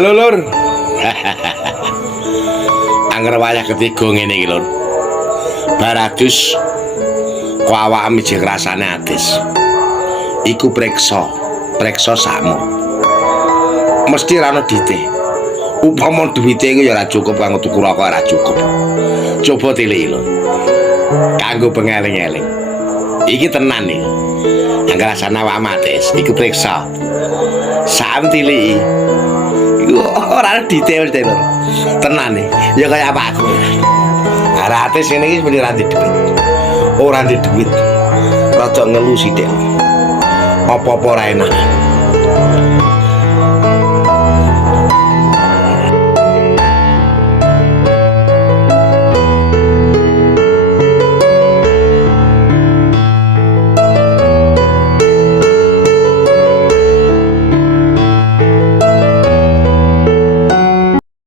Halo Lur. Angger wayah ketiga ngene iki Lur. Baradus kok awakmu jek rasane atis. Iku preksa sakmu. Mesti ra ono dite. Upama duwite iku ya ora cukup kanggo tuku rokok ora cukup. Coba tiliki Lur. Kanggo pengeling-eling. Iki tenan nih. Angger rasane awakmu atis, iku preksa. Sak tiliki. Ora detail Lur. Tenan nih. Ya kaya apa aku. Arate sini iki mesti ra duit. Ora duit. Rada ngelu sithik. Apa-apa ora enak.